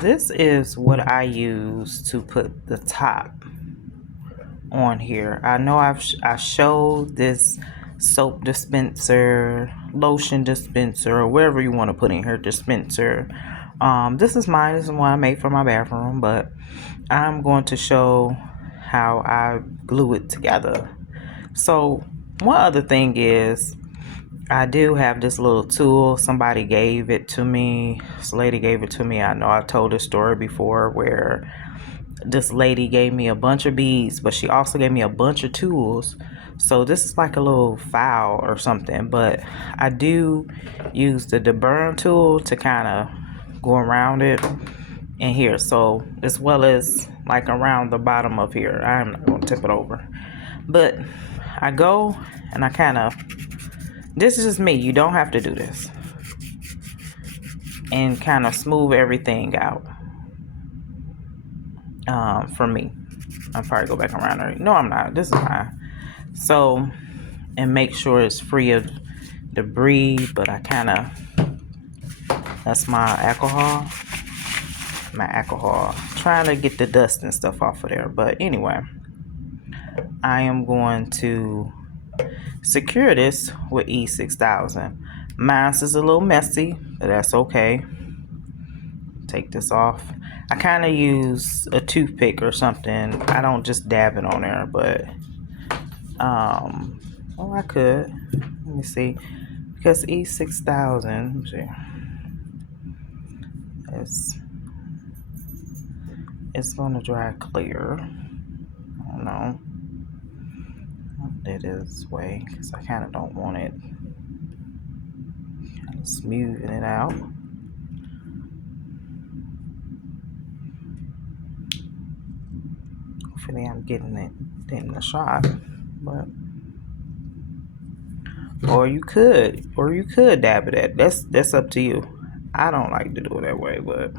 This is what I use to put the top on here. I know I showed this soap dispenser, lotion dispenser, or wherever you want to put in here, dispenser. This is mine. This is one I made for my bathroom, but I'm going to show how I glue it together. So one other thing is I do have this little tool. Somebody gave it to me. This lady gave it to me. I know I told this story before where this lady gave me a bunch of beads, but she also gave me a bunch of tools. So this is like a little file or something, but I do use the deburn tool to kind of go around it in here. So as well as like around the bottom of here. I'm not going to tip it over, but I go and I kind of, this is just me. You don't have to do this. And kind of smooth everything out. For me, I'll probably go back around there. No, I'm not. This is fine. So, and make sure it's free of debris. But I kind of, that's my alcohol. Trying to get the dust and stuff off of there. But anyway, I am going to secure this with E6000. Mine is a little messy, but that's okay. Take this off. I kind of use a toothpick or something. I don't just dab it on there, but oh, I could. Let me see, because E6000. Let me see. It's gonna dry clear. I don't know. I'll do it this way because I kind of don't want it. Kind of smoothing it out. Hopefully I'm getting it in the shot, but or you could dab it at. That's up to you. I don't like to do it that way, but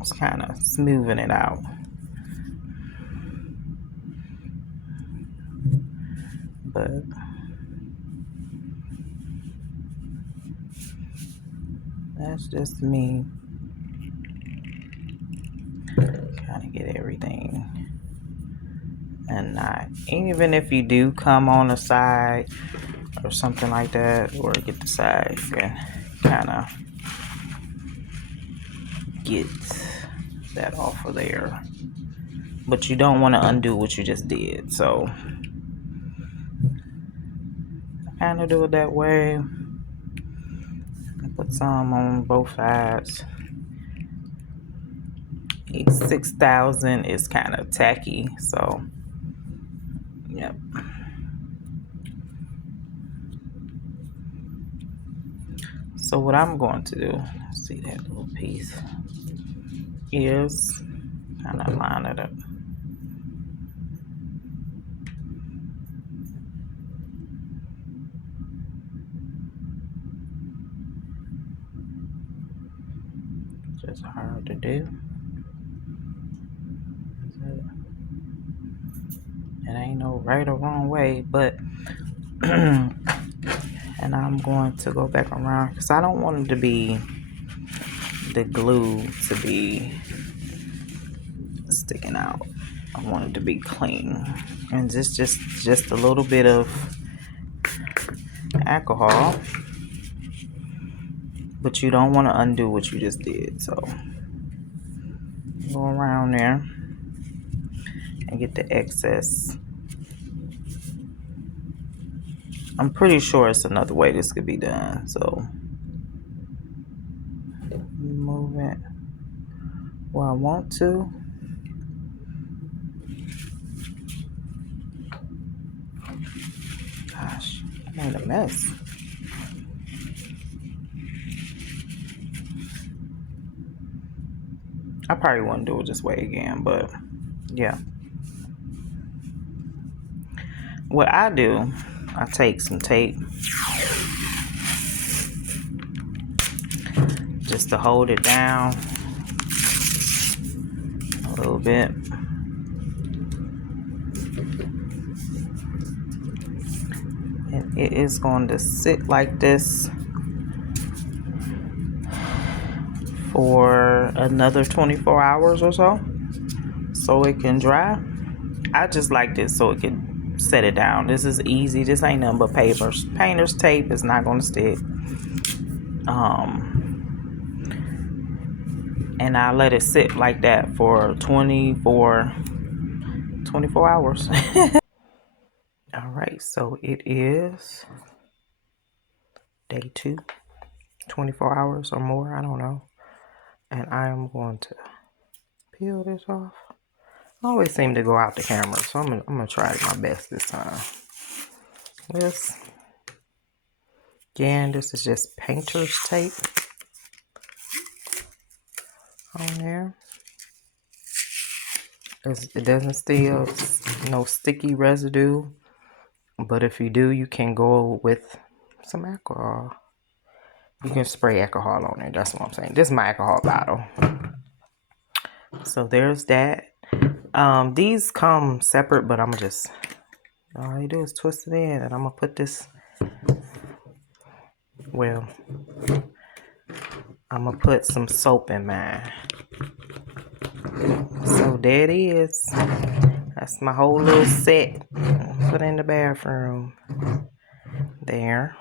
it's kind of smoothing it out. But that's just me. Kind of get everything. And not, even if you do come on the side or something like that, or get the side, you can kind of get that off of there. But you don't want to undo what you just did. So I kind of do it that way. I put some on both sides. E6000 is kind of tacky, so yep. So what I'm going to do, see that little piece, is kind of line it up. Just hard to do. It ain't no right or wrong way, but and I'm going to go back around because I don't want it to be the glue to be sticking out. I want it to be clean, and just a little bit of alcohol, but you don't want to undo what you just did. So go around there and get the excess. I'm pretty sure it's another way this could be done. So move it where I want to. Gosh, I made a mess. I probably wouldn't do it this way again, but yeah. What I do, I take some tape just to hold it down a little bit. And it is going to sit like this for another 24 hours or so it can dry. I just like this so it can set it down. This is easy. This ain't nothing but painter's tape. Is not going to stick. And I let it sit like that for 24 hours. All right, so it is day 2, 24 hours or more, I don't know. And I am going to peel this off. I always seem to go out the camera, so I'm gonna try my best this time. This, again, this is just painter's tape on there. It doesn't still no sticky residue, but if you do, you can go with some alcohol. You can spray alcohol on it. That's what I'm saying. This is my alcohol bottle. So there's that. These come separate, but I'm just, all you do is twist it in, and I'm gonna put this, well, I'm gonna put some soap in mine. So there it is. That's my whole little set. Put in the bathroom. There.